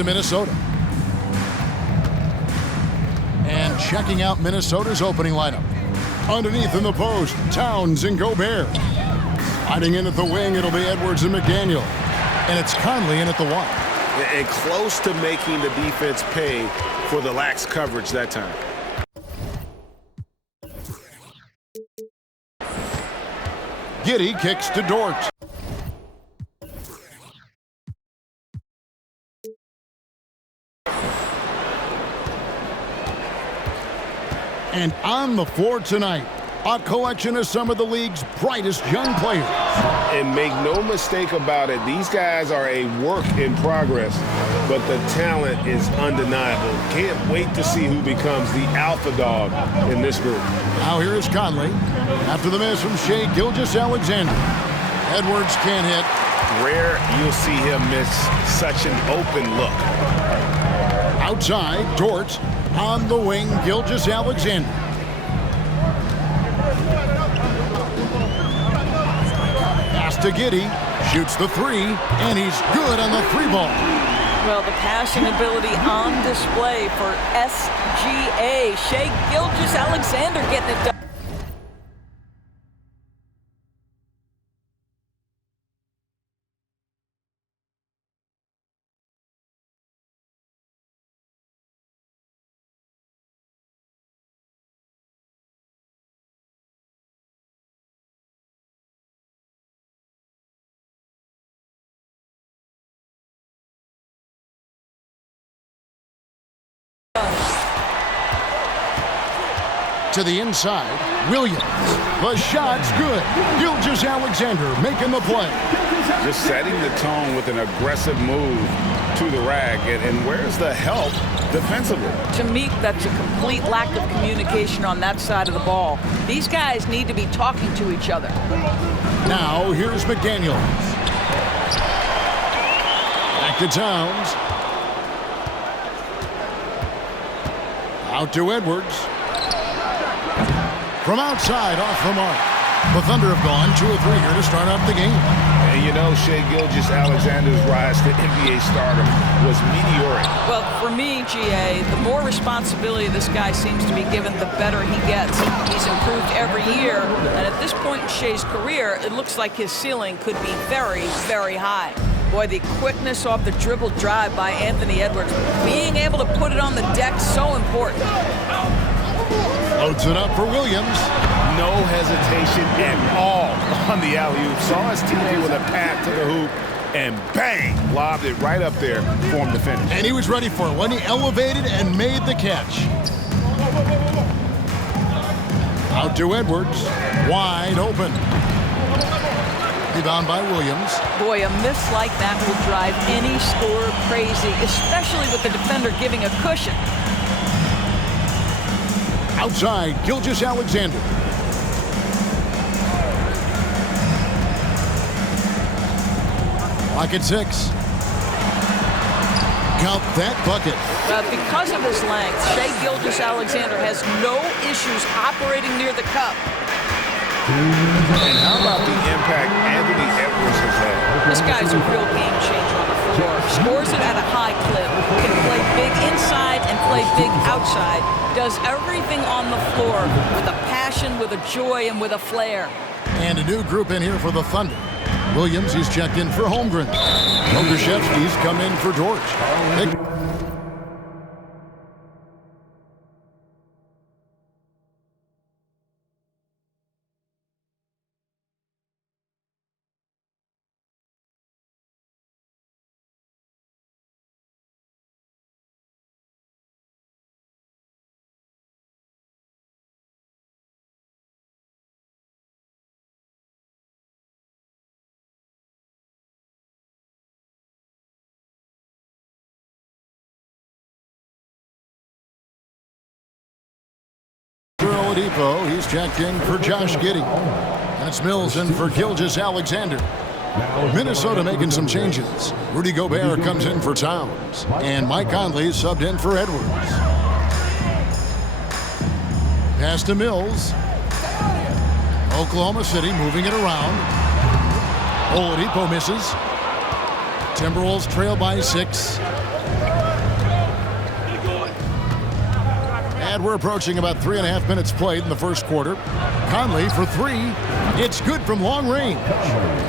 to Minnesota. And checking out Minnesota's opening lineup. Underneath in the post, Towns and Gobert. Hiding in at the wing, it'll be Edwards and McDaniel. And it's Conley in at the one. And close to making the defense pay for the lax coverage that time. Giddey kicks to Dort. And on the floor tonight, a collection of some of the league's brightest young players. And make no mistake about it, these guys are a work in progress, but the talent is undeniable. Can't wait to see who becomes the alpha dog in this group. Now here is Conley. After the miss from Shai Gilgeous-Alexander. Edwards can't hit. Rare you'll see him miss such an open look. Outside, Dort. On the wing, Gilgeous-Alexander. Pass to Giddey. Shoots the three, and he's good on the three ball. Well, the passing ability on display for SGA. Shai Gilgeous-Alexander getting it done. To the inside, Williams. The shot's good. Gilgeous-Alexander making the play. Just setting the tone with an aggressive move to the rack. And where's the help defensively? To me, that's a complete lack of communication on that side of the ball. These guys need to be talking to each other. Now, here's McDaniel. Back to Towns. Out to Edwards. From outside, off the mark. The Thunder have gone 2 of 3 here to start off the game. And you know, Shai Gilgeous-Alexander's rise to NBA stardom was meteoric. Well, for me, GA, the more responsibility this guy seems to be given, the better he gets. He's improved every year, and at this point in Shai's career, it looks like his ceiling could be very, very high. Boy, the quickness off the dribble drive by Anthony Edwards, being able to put it on the deck, so important. Loads it up for Williams. No hesitation at all on the alley-oop. Saw his teammate with a pass to the hoop, and bang, lobbed it right up there for him to finish. And he was ready for it when he elevated and made the catch. Out to Edwards, wide open. Rebound by Williams. Boy, a miss like that will drive any scorer crazy, especially with the defender giving a cushion. Outside, Gilgeous-Alexander. Lock at 6. Count that bucket. Because of his length, Shai Gilgeous-Alexander has no issues operating near the cup. And how about the impact Anthony Edwards has had? This guy's a real game changer on the floor. Scores it at a high clip. Can play big inside and play big outside. Does everything on the floor with a passion, with a joy, and with a flair. And a new group in here for the Thunder. Williams, he's checked in for Holmgren. Lukashevsky's come in for Dort. Oladipo, he's checked in for Josh Giddey. And it's Mills in for Gilgeous-Alexander. Minnesota making some changes. Rudy Gobert comes in for Towns. And Mike Conley subbed in for Edwards. Pass to Mills. Oklahoma City moving it around. Oladipo misses. Timberwolves trail by 6. And we're approaching about 3.5 minutes played in the first quarter. Conley for three. It's good from long range.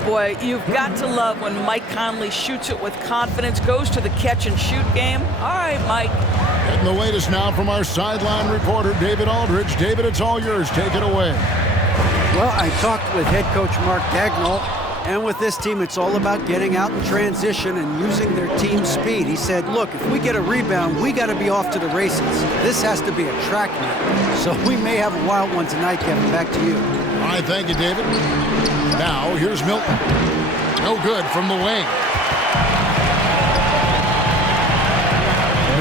Boy, you've got to love when Mike Conley shoots it with confidence, goes to the catch-and-shoot game. All right, Mike. Getting the latest now from our sideline reporter, David Aldridge. David, it's all yours. Take it away. Well, I talked with head coach Mark Dagnall, and with this team, it's all about getting out in transition and using their team speed. He said, look, if we get a rebound, we got to be off to the races. This has to be a track meet. So we may have a wild one tonight, Kevin. Back to you. All right, thank you, David. Now, here's Milton. No good from the wing.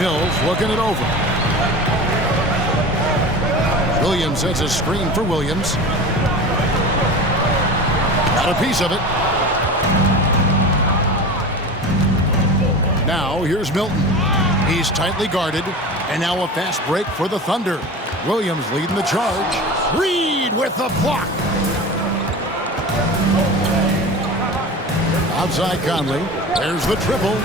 Mills looking it over. Williams sets a screen for Williams. Got a piece of it. Now, here's Milton. He's tightly guarded. And now a fast break for the Thunder. Williams leading the charge. Reed with the block. Outside Conley. There's the triple.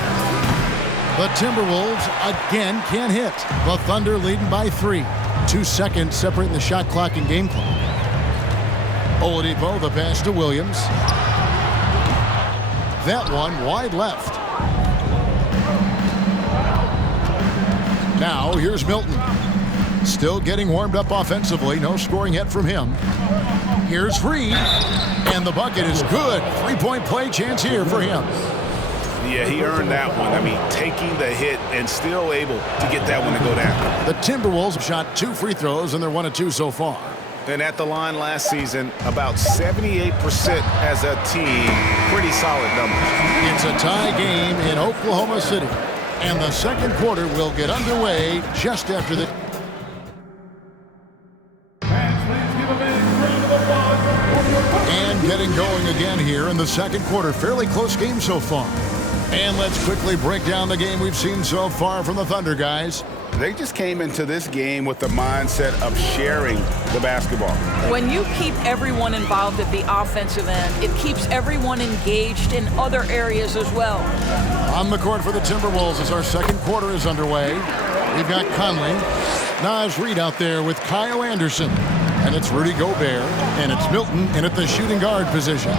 The Timberwolves again can't hit. The Thunder leading by 3. 2 seconds separating the shot clock and game clock. Oladipo, the pass to Williams. That one wide left. Now here's Milton. Still getting warmed up offensively. No scoring yet from him. Here's Reed. And the bucket is good. 3-point play chance here for him. Yeah, he earned that one. I mean, taking the hit and still able to get that one to go down. The Timberwolves shot 2 free throws, and they're 1 of 2 so far. And at the line last season, about 78% as a team. Pretty solid numbers. It's a tie game in Oklahoma City. And the second quarter will get underway just after the... And getting going again here in the second quarter. Fairly close game so far. And let's quickly break down the game we've seen so far from the Thunder, guys. They just came into this game with the mindset of sharing the basketball. When you keep everyone involved at the offensive end, it keeps everyone engaged in other areas as well. On the court for the Timberwolves as our second quarter is underway. We've got Conley. Naz Reid out there with Kyle Anderson. And it's Rudy Gobert. And it's Milton in at the shooting guard position.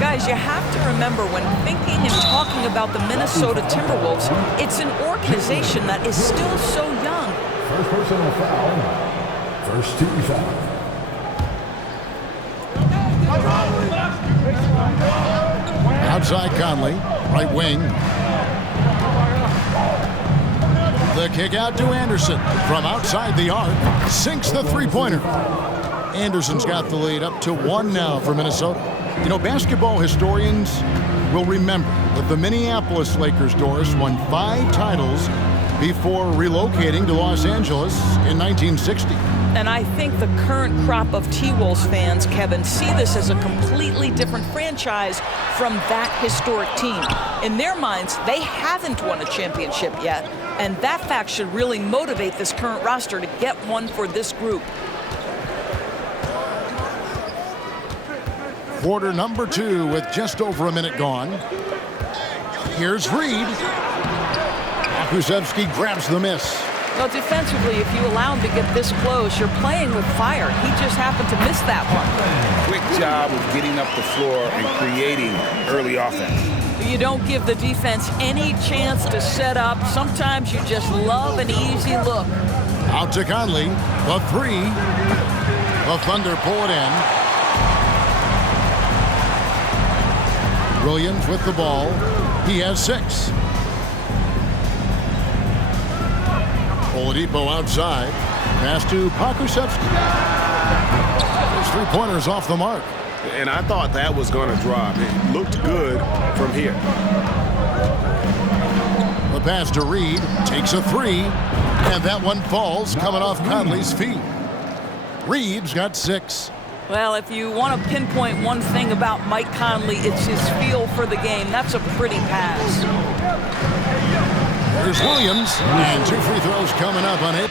Guys, you have to remember when thinking and talking about the Minnesota Timberwolves, it's an organization that is still so young. First personal foul. First team foul. Outside Conley, right wing. The kick out to Anderson from outside the arc. Sinks the three-pointer. Anderson's got the lead up to 1 now for Minnesota. You know, basketball historians will remember that the Minneapolis Lakers, Doris, won 5 titles before relocating to Los Angeles in 1960. And I think the current crop of T-Wolves fans, Kevin, see this as a completely different franchise from that historic team. In their minds, they haven't won a championship yet, and that fact should really motivate this current roster to get one for this group. Quarter number 2 with just over a minute gone. Here's Reed. Kulusevski grabs the miss. Well, defensively, if you allow him to get this close, you're playing with fire. He just happened to miss that one. Quick job of getting up the floor and creating early offense. You don't give the defense any chance to set up. Sometimes you just love an easy look. Out to Conley. The 3. The Thunder pull it in. Williams with the ball. He has 6. Oladipo outside. Pass to Kulusevski. His three-pointers off the mark. And I thought that was going to drop. It looked good from here. The pass to Reed. Takes a 3. And that one falls coming off Conley's feet. Reed's got 6. Well, if you want to pinpoint one thing about Mike Conley, it's his feel for the game. That's a pretty pass. There's Williams, and 2 free throws coming up on it.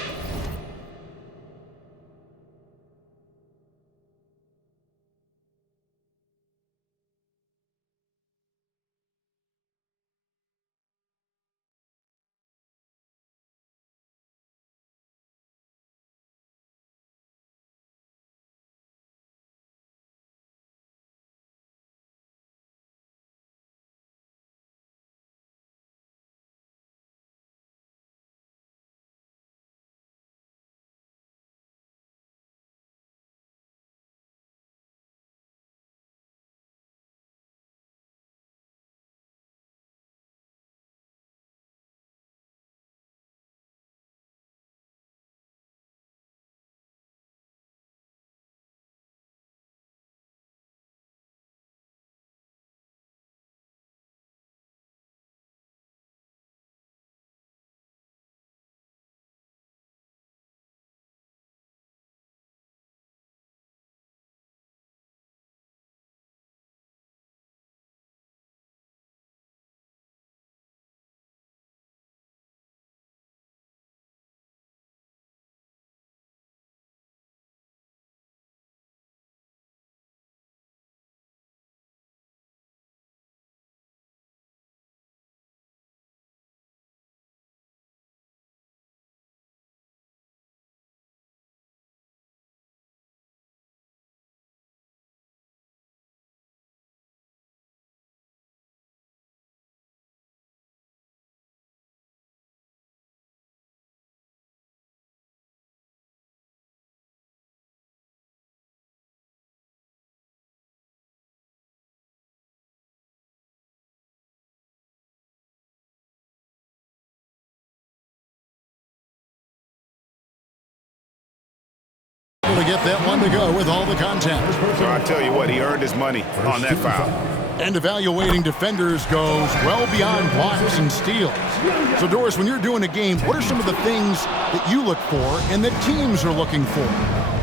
to get that one to go with all the contact. So I tell you what, he earned his money on that foul. And evaluating defenders goes well beyond blocks and steals. So, Doris, when you're doing a game, what are some of the things that you look for and that teams are looking for?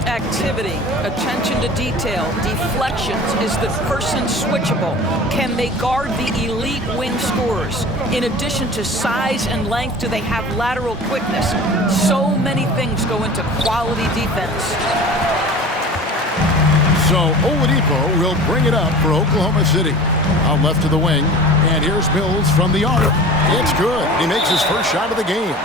Activity, attention to detail, deflections. Is the person switchable? Can they guard the elite wing scorers? In addition to size and length, do they have lateral quickness? So many things go into quality defense. So Oladipo will bring it up for Oklahoma City. Out left to the wing, and here's Mills from the arc. It's good. He makes his first shot of the game.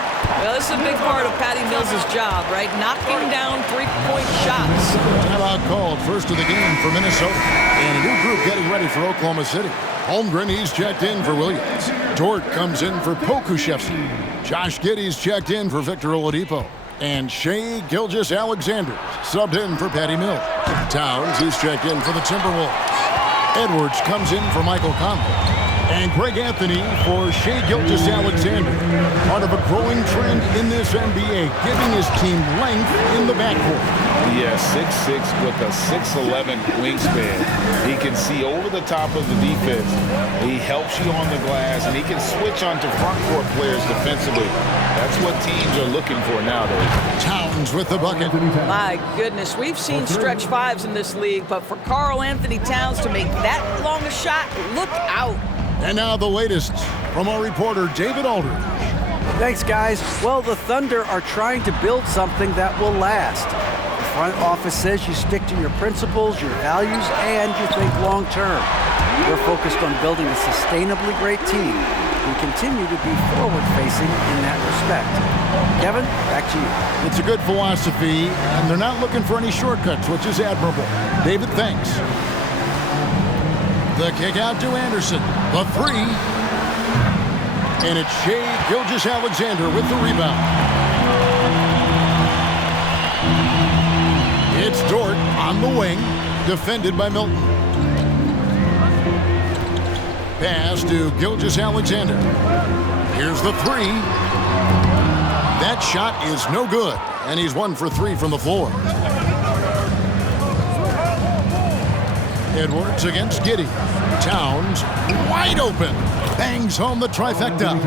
Well, this is a big part of Patty Mills' job, right? Knocking down three-point shots. Timeout called, first of the game for Minnesota. And a new group getting ready for Oklahoma City. Holmgren, he's checked in for Williams. Dort comes in for Pokuševski. Josh Giddey's checked in for Victor Oladipo. And Shai Gilgeous-Alexander subbed in for Patty Mills. Towns, he's checked in for the Timberwolves. Edwards comes in for Michael Conley. And Greg Anthony for Shai Gilgeous-Alexander. Part of a growing trend in this NBA, giving his team length in the backcourt. Yeah, 6'6" with a 6'11" wingspan. He can see over the top of the defense. He helps you on the glass, and he can switch onto front court players defensively. That's what teams are looking for nowadays. Towns with the bucket. My goodness, we've seen stretch fives in this league, but for Karl Anthony Towns to make that long a shot, look out. And now the latest from our reporter, David Aldridge. Thanks, guys. Well, the Thunder are trying to build something that will last. The front office says you stick to your principles, your values, and you think long term. We're focused on building a sustainably great team. We continue to be forward-facing in that respect. Kevin, back to you. It's a good philosophy, and they're not looking for any shortcuts, which is admirable. David, thanks. The kick out to Anderson. The three. And it's Shai Gilgeous-Alexander with the rebound. It's Dort on the wing, defended by Milton. Pass to Gilgeous-Alexander. Here's the three. That shot is no good, and he's 1 for 3 from the floor. Edwards against Giddey. Towns wide open. Bangs home the trifecta.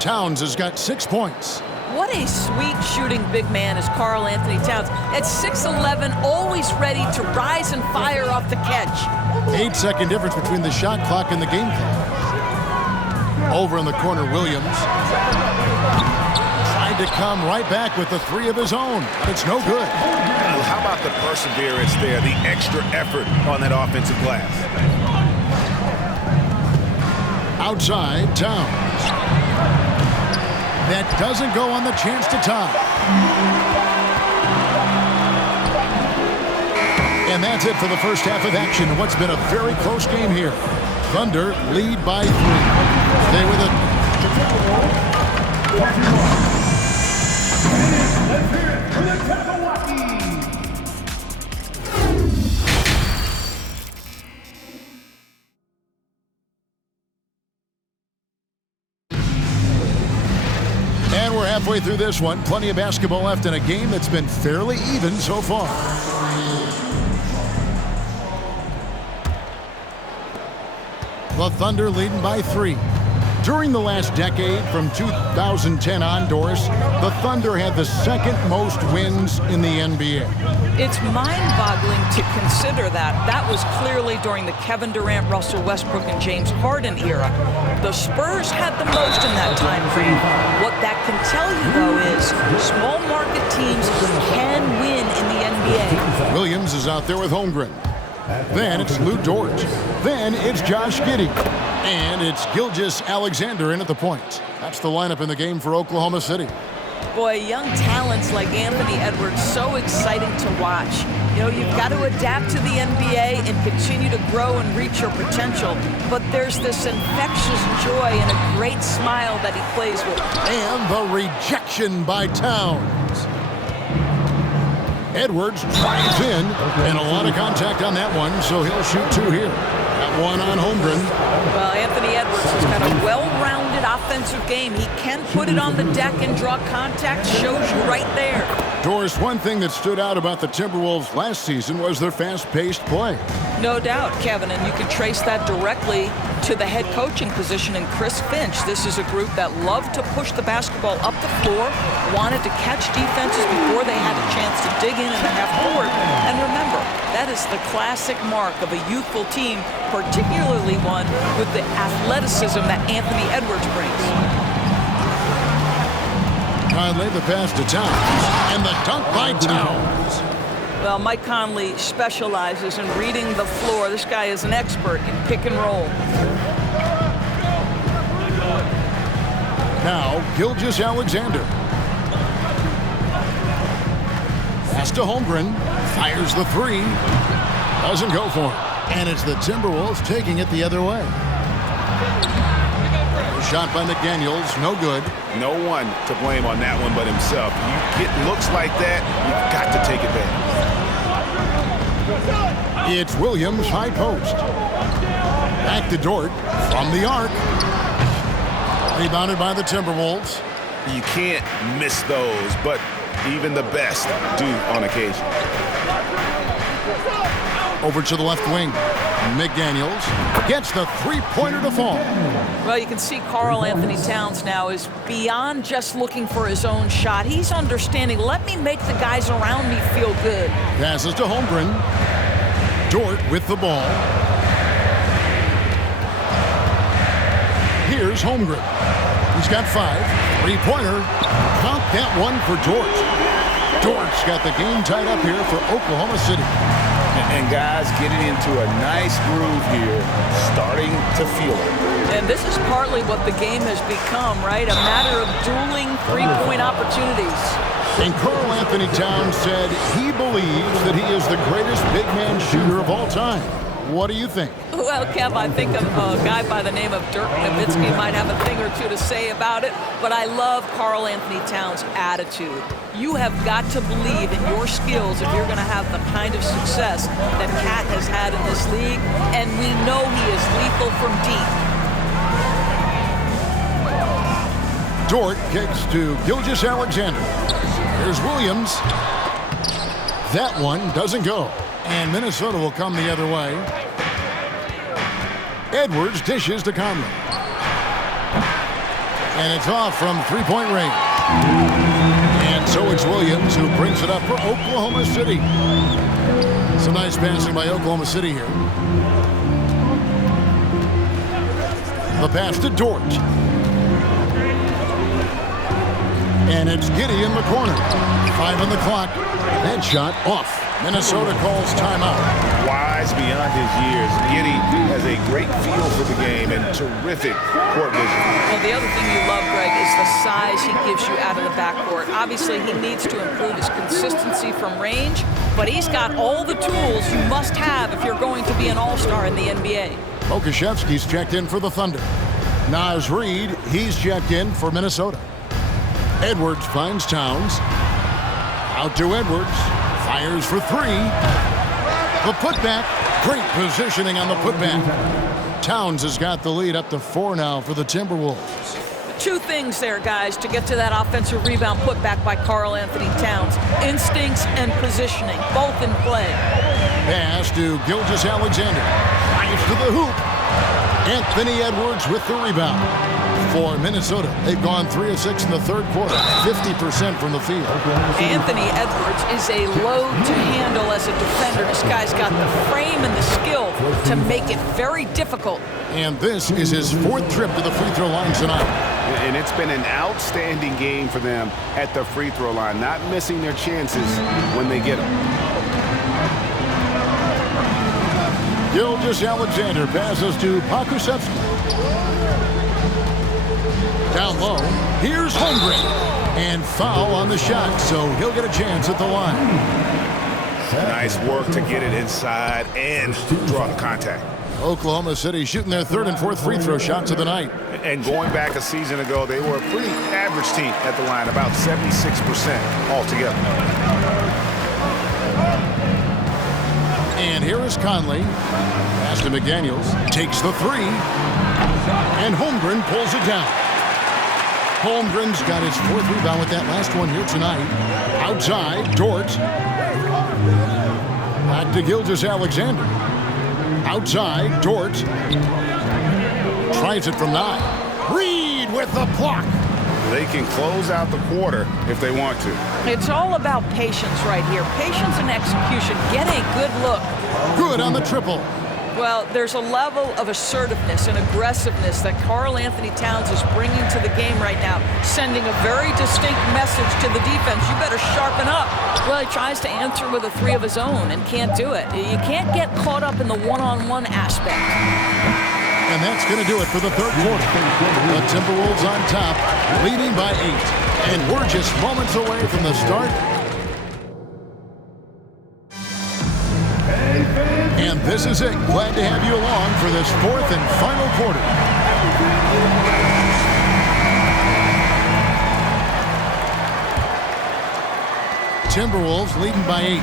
Towns has got 6 points. What a sweet shooting big man is Karl Anthony Towns. At 6'11", always ready to rise and fire off the catch. 8-second difference between the shot clock and the game clock. Over in the corner, Williams. Tried to come right back with the three of his own. It's no good. How about the perseverance there, the extra effort on that offensive glass? Outside, Towns. That doesn't go on the chance to tie. And that's it for the first half of action in what's been a very close game here. Thunder lead by 3. Stay with it. Let's hear it for the Milwaukee. And we're halfway through this one. Plenty of basketball left in a game that's been fairly even so far. The Thunder leading by 3. During the last decade, from 2010 on, Doris, the Thunder had the second most wins in the NBA. It's mind-boggling to consider that. That was clearly during the Kevin Durant, Russell Westbrook, and James Harden era. The Spurs had the most in that time frame. What that can tell you, though, is small market teams can win in the NBA. Williams is out there with Holmgren. Then it's Lou Dort. Then it's Josh Giddey. And it's Gilgeous-Alexander in at the point. That's the lineup in the game for Oklahoma City. Boy, young talents like Anthony Edwards, so exciting to watch. You know, you've got to adapt to the NBA and continue to grow and reach your potential. But there's this infectious joy and a great smile that he plays with. And the rejection by Towns. Edwards drives in, and a lot of contact on that one, so he'll shoot 2 here. That one on Holmgren. Well, Anthony Edwards has got a well-rounded offensive game. He can put it on the deck and draw contact, shows you right there. Doris, one thing that stood out about the Timberwolves last season was their fast-paced play. No doubt, Kevin, and you can trace that directly to the head coaching position in Chris Finch. This is a group that loved to push the basketball up the floor, wanted to catch defenses before they had a chance to dig in the half court. And remember, that is the classic mark of a youthful team, particularly one with the athleticism that Anthony Edwards brings. Conley, the pass to Towns, and the dunk by Towns. Well, Mike Conley specializes in reading the floor. This guy is an expert in pick and roll. Now, Gilgeous-Alexander. Pass to Holmgren. Fires the three. Doesn't go for it. And it's the Timberwolves taking it the other way. Shot by McDaniels. No good. No one to blame on that one but himself. You get looks like that, you've got to take advantage. It's Williams, high post. Back to Dort from the arc. Rebounded by the Timberwolves. You can't miss those, but even the best do on occasion. Over to the left wing. McDaniels gets the three-pointer to fall. Well, you can see Karl Anthony Towns now is beyond just looking for his own shot. He's understanding, let me make the guys around me feel good. Passes to Holmgren. Dort with the ball. Here's Holmgren. He's got 5. Three-pointer. Count that one for Dort. Dort's got the game tied up here for Oklahoma City. And guys getting into a nice groove here, starting to feel it. And this is partly what the game has become, right? A matter of dueling three-point opportunities. And Karl Anthony Towns said he believes that he is the greatest big man shooter of all time. What do you think? Well, Kev, I think a guy by the name of Dirk Nowitzki might have a thing or two to say about it, but I love Karl Anthony Towns' attitude. You have got to believe in your skills if you're going to have the kind of success that Cat has had in this league, and we know he is lethal from deep. Dort kicks to Gilgeous-Alexander. Here's Williams. That one doesn't go. And Minnesota will come the other way. Edwards dishes to Conley. And it's off from three-point range. And so it's Williams who brings it up for Oklahoma City. Some nice passing by Oklahoma City here. The pass to Dort. And it's Giddey in the corner. 5 on the clock. That shot off. Minnesota calls timeout. Wise beyond his years, Giddey has a great feel for the game and terrific court vision. Well, the other thing you love, Greg, is the size he gives you out of the backcourt. Obviously, he needs to improve his consistency from range, but he's got all the tools you must have if you're going to be an all-star in the NBA. Okashevsky's checked in for the Thunder. Naz Reid, he's checked in for Minnesota. Edwards finds Towns. Out to Edwards. Fires for 3. The putback. Great positioning on the putback. Towns has got the lead up to 4 now for the Timberwolves. 2 things there, guys, to get to that offensive rebound putback by Karl Anthony Towns. Instincts and positioning, both in play. Pass to Gilgeous-Alexander. Drives to the hoop. Anthony Edwards with the rebound. For Minnesota, they've gone 3 of 6 in the third quarter, 50% from the field. Anthony Edwards is a load to handle as a defender. This guy's got the frame and the skill to make it very difficult. And this is his 4th trip to the free throw line tonight. And it's been an outstanding game for them at the free throw line, not missing their chances when they get them. Gilgeous-Alexander passes to Pokusevski. Down low, here's Holmgren. And foul on the shot, so he'll get a chance at the line. Nice work to get it inside and draw the contact. Oklahoma City shooting their 3rd and 4th free throw shots of the night. And going back a season ago, they were a pretty average team at the line, about 76% altogether. And here is Conley. Pass to McDaniels. Takes the 3. And Holmgren pulls it down. Holmgren's got his 4th rebound with that last one here tonight. Outside, Dort. Back to Gilgeous-Alexander. Outside, Dort. Tries it from 9. Reed with the block. They can close out the quarter if they want to. It's all about patience right here. Patience and execution. Get a good look. Good on the triple. Well, there's a level of assertiveness and aggressiveness that Karl Anthony Towns is bringing to the game right now, sending a very distinct message to the defense. You better sharpen up. Well, he tries to answer with a 3 of his own and can't do it. You can't get caught up in the one-on-one aspect. And that's going to do it for the 3rd quarter. The Timberwolves on top, leading by 8. And we're just moments away from the start. And this is it. Glad to have you along for this 4th and final quarter. Timberwolves leading by 8.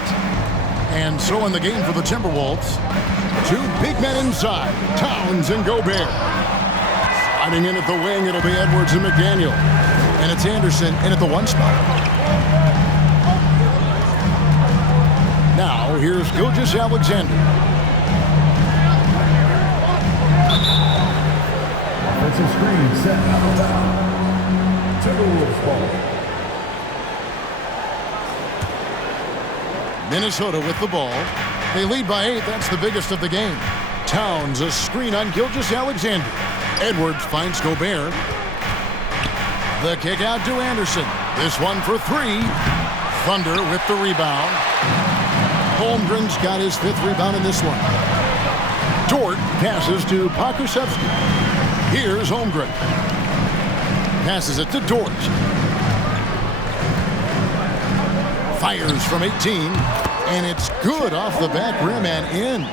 And so in the game for the Timberwolves, 2 big men inside, Towns and Gobert. Sliding in at the wing, it'll be Edwards and McDaniel. And it's Anderson in at the 1 spot. Now, here's Gilgeous-Alexander. Offensive screen set out of bounds. Timberwolves ball. Minnesota with the ball. They lead by 8. That's the biggest of the game. Towns, a screen on Gilgeous-Alexander. Edwards finds Gobert. The kick out to Anderson. This one for 3. Thunder with the rebound. Holmgren's got his 5th rebound in this one. Dort passes to Pokusevski. Here's Holmgren. Passes it to Dort. Fires from 18. And it's good off the back rim and in.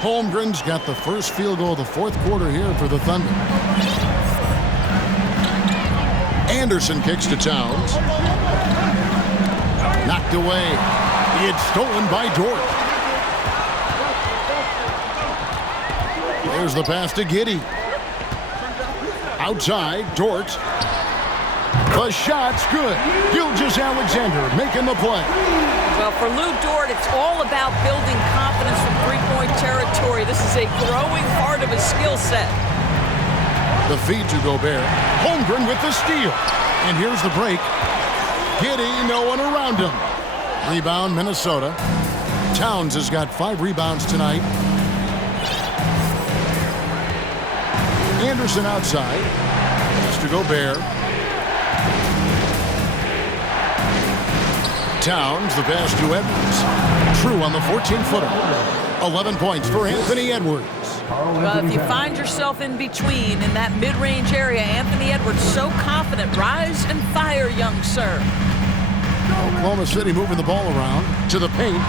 Holmgren's got the first field goal of the 4th quarter here for the Thunder. Anderson kicks to Towns. Knocked away. It's stolen by Dort. There's the pass to Giddey. Outside, Dort. The shot's good. Gilgeous-Alexander making the play. Well, for Lou Dort, it's all about building confidence from three-point territory. This is a growing part of his skill set. The feed to Gobert. Holmgren with the steal. And here's the break. Giddey, no one around him. Rebound, Minnesota. Towns has got 5 rebounds tonight. Anderson outside. Pass to Gobert. Towns, the pass to Edwards. True on the 14-footer. 11 points for Anthony Edwards. Well, if you find yourself in between in that mid-range area, Anthony Edwards so confident. Rise and fire, young sir. Oklahoma City moving the ball around to the paint.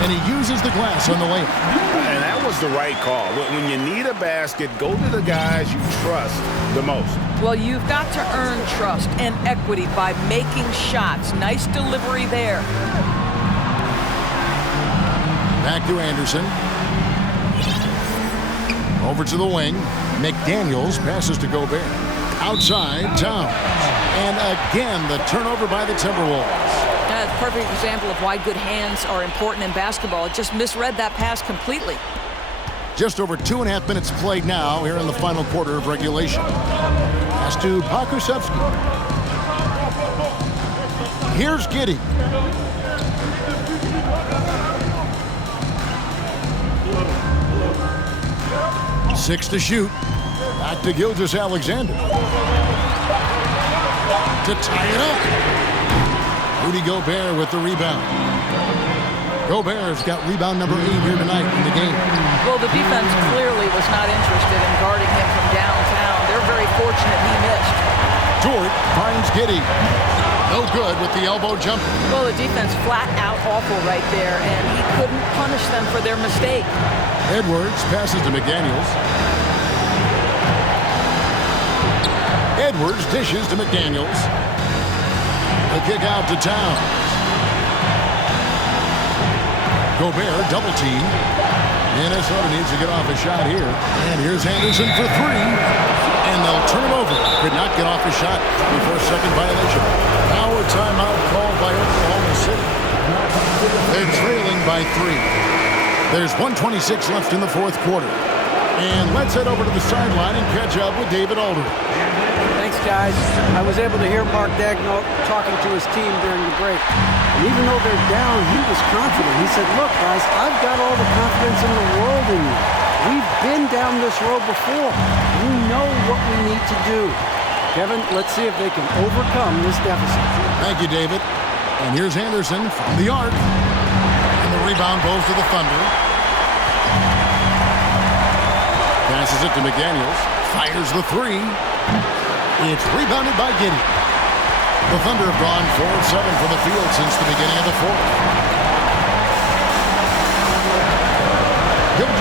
And he uses the glass on the layup. And that was the right call. When you need a basket, go to the guys you trust the most. Well, you've got to earn trust and equity by making shots. Nice delivery there. Back to Anderson. Over to the wing. McDaniels passes to Gobert. Outside, Towns. And again, the turnover by the Timberwolves. That's a perfect example of why good hands are important in basketball. It just misread that pass completely. Just over 2.5 minutes played now here in the final quarter of regulation. Pass to Pokusevski. Here's Giddey. Six to shoot. Back to Gilgeous-Alexander. To tie it up. Rudy Gobert with the rebound. Gobert's got rebound number 8 here tonight in the game. Well, the defense clearly was not interested in guarding him from downtown. They're very fortunate he missed. Dort finds Giddey. No good with the elbow jumper. Well, the defense flat out awful right there, and he couldn't punish them for their mistake. Edwards passes to McDaniels. Edwards dishes to McDaniels. The kick out to Towns. Gobert double team. Minnesota needs to get off a shot here. And here's Anderson for 3. And And they'll turn it over. Could not get off a shot before second violation. Now a timeout called by Oklahoma City. They're trailing by 3. There's 1:26 left in the fourth quarter. And let's head over to the sideline and catch up with David Aldridge. Thanks, guys. I was able to hear Mark Daigneault talking to his team during the break. And even though they're down, he was confident. He said, look, guys, I've got all the confidence in the world in you. We've been down this road before. We know what we need to do. Kevin, let's see if they can overcome this deficit. Thank you, David. And here's Anderson from the arc. And the rebound goes to the Thunder. Passes it to McDaniels. Fires the 3. It's rebounded by Giddey. The Thunder have gone 4-7 from the field since the beginning of the fourth.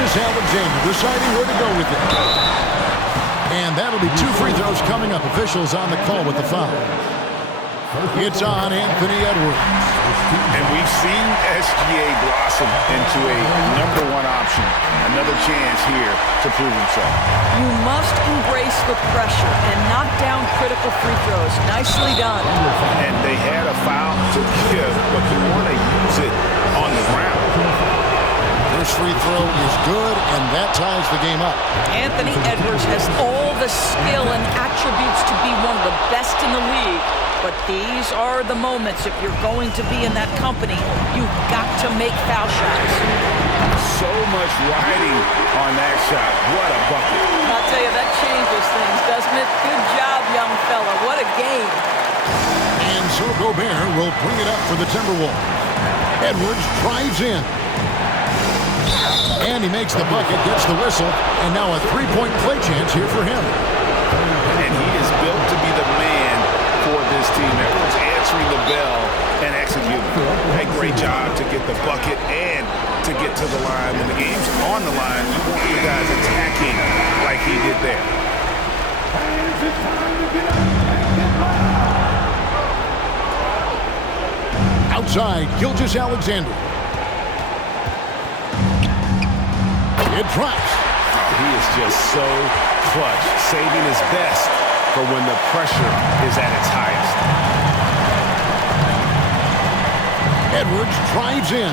Alexander deciding where to go with it. And that'll be 2 free throws coming up. Officials on the call with the foul. It's on Anthony Edwards. And we've seen SGA blossom into a #1 option. Another chance here to prove himself. You must embrace the pressure and knock down critical free throws. Nicely done. And they had a foul to give, but you want to use it on the ground. First free throw is good, and that ties the game up. Anthony Edwards has all the skill and attributes to be one of the best in the league. But these are the moments, if you're going to be in that company, you've got to make foul shots. So much riding on that shot. What a bucket. I'll tell you, that changes things, doesn't it? Good job, young fella. What a game. And so Gobert will bring it up for the Timberwolves. Edwards drives in. And he makes the bucket, gets the whistle, and now a three-point play chance here for him. And he is built to be the man for this team. Everyone's answering the bell and executing. A great job to get the bucket and to get to the line. When the game's on the line, you want your guys attacking like he did there. Outside, Gilgeous Alexander. It drops. He is just so clutch, saving his best for when the pressure is at its highest. Edwards drives in.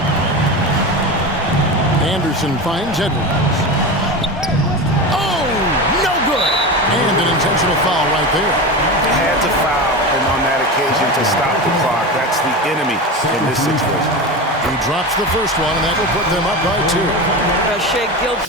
Anderson finds Edwards. Oh, no good. And an intentional foul right there. Had to foul, and on that occasion to stop the clock. That's the enemy in this situation. He drops the first one, and that will put them up by 2. Shea Gilgeous.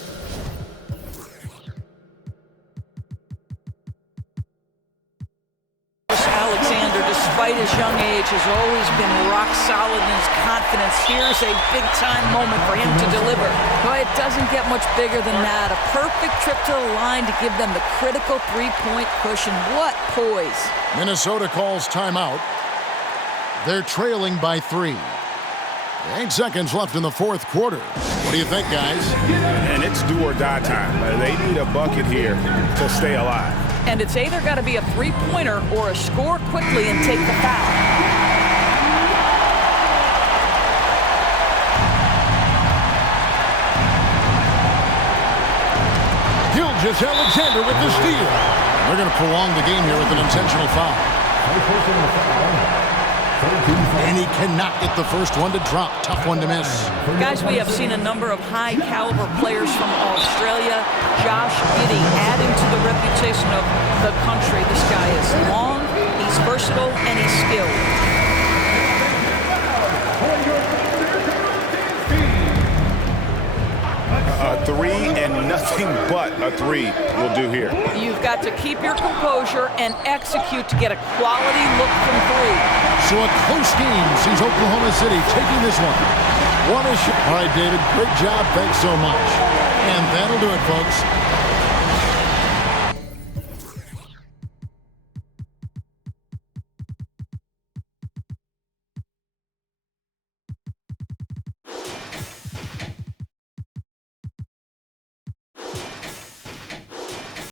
Alexander, despite his young age, has always been rock solid in his confidence. Here's a big-time moment for him to deliver. But it doesn't get much bigger than that. A perfect trip to the line to give them the critical three-point cushion. What poise. Minnesota calls timeout. They're trailing by 3. 8 seconds left in the fourth quarter. What do you think, guys? And it's do or die time. They need a bucket here to stay alive. And it's either got to be a three-pointer or a score quickly and take the foul. Gilgeous Alexander with the steal. They're going to prolong the game here with an intentional foul. And he cannot get the first one to drop. Tough one to miss. Guys, we have seen a number of high-caliber players from Australia. Josh Giddey adding to the reputation of the country. This guy is long, he's versatile, and he's skilled. A 3 and nothing but a 3 will do here. You've got to keep your composure and execute to get a quality look from 3. So a close game sees Oklahoma City taking this one. What a shot. All right, David, great job. Thanks so much. And that'll do it, folks.